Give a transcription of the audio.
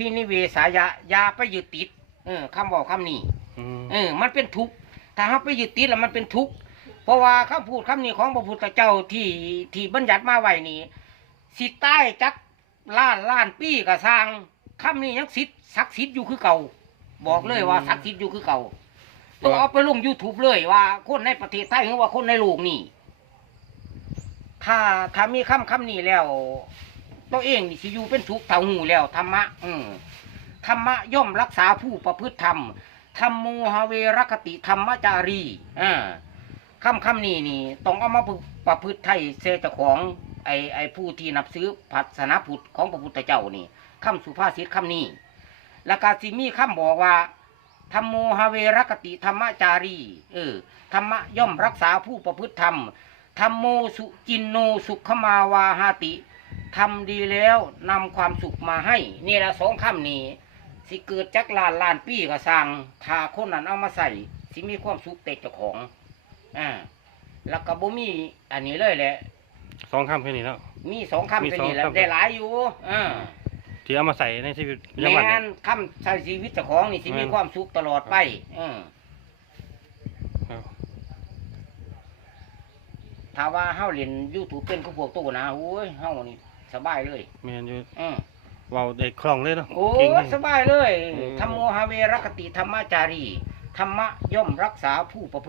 พินิเวสายะอยาไปยึดติดเออคำบอกคำนี้อืมเออ มันเป็นทุกข์ถ้าเราไปยึดติดแล้วมันเป็นทุกข์เพราะว่าคำพูดคำนี้ของพระพุทธเจ้าที่ที่บัญญัติมาไว้นี่สิใต้จักล้านล้านปีกระสร้างคำนี้ยังสิทธิ์ศักดิ์สิทธิ์อยู่คือเก่า บอกเลยว่าศักดิ์สิทธิ์อยู่คือเก่าต้องเอาไปลง YouTube เลยว่าคนในประเทศไทยหรือว่าคนในโลกนี่ ถ้าถ้ามีคำคำนี้แล้ว ตัวเองนี่สิอยู่เป็นทุกข์เท่าหูแล้วธรรมะ อืมธรรมะย่อมรักษาผู้ประพฤติธรรมธรรมโมหเวรคติธรรมจารีอ่าคำคำนี้นี่ต้องเอามาประพฤติไทยเสจของไอไอผู้ที่นับซื้อผัศนาพุทธของพระพุทธเจ้านี่คำสุภาษิตคำนี้แล้วก็สิมีคำบอกว่าธรรมโมหเวรคติธรรมจารีเออธรรมะย่อมรักษาผู้ประพฤติธรรมธรรมโมสุจินโนสุขมาวาหาติ ทำดีแล้วนำความสุขมาให้ นี่ละสองคำนี้ สิเกิดจักลานลานปีก็สร้างถ้าคนนั้นเอามาใส่สิมีความสุขเตะเจ้าของอ่าแล้วก็บ่มีอันนี้เลยแหละ สองคำแค่นี้แล้ว มีสองคำมีเป็นสองนี่แหละคำ ได้หลายอยู่อ่าที่เอามาใส่ในชีวิตประแมจำวันเนี่ย นคำใช้ชีวิตเจ้าของนี่สิมีแม่น ความสุขตลอดไปอืม ครับ ถ้าว่าเฮาเรียน YouTube เป็นกับพวกโตนะโอ้ยเฮานี่ สบายเลยแม่นอยู่อืมเว้าได้คล่องเลยเนาะโอ้เก่งยเลย สบายเลยอืม ธรรมโมหเวรคติธรรมจารี ธรรมะย่อมรักษาผู้ประพฤติ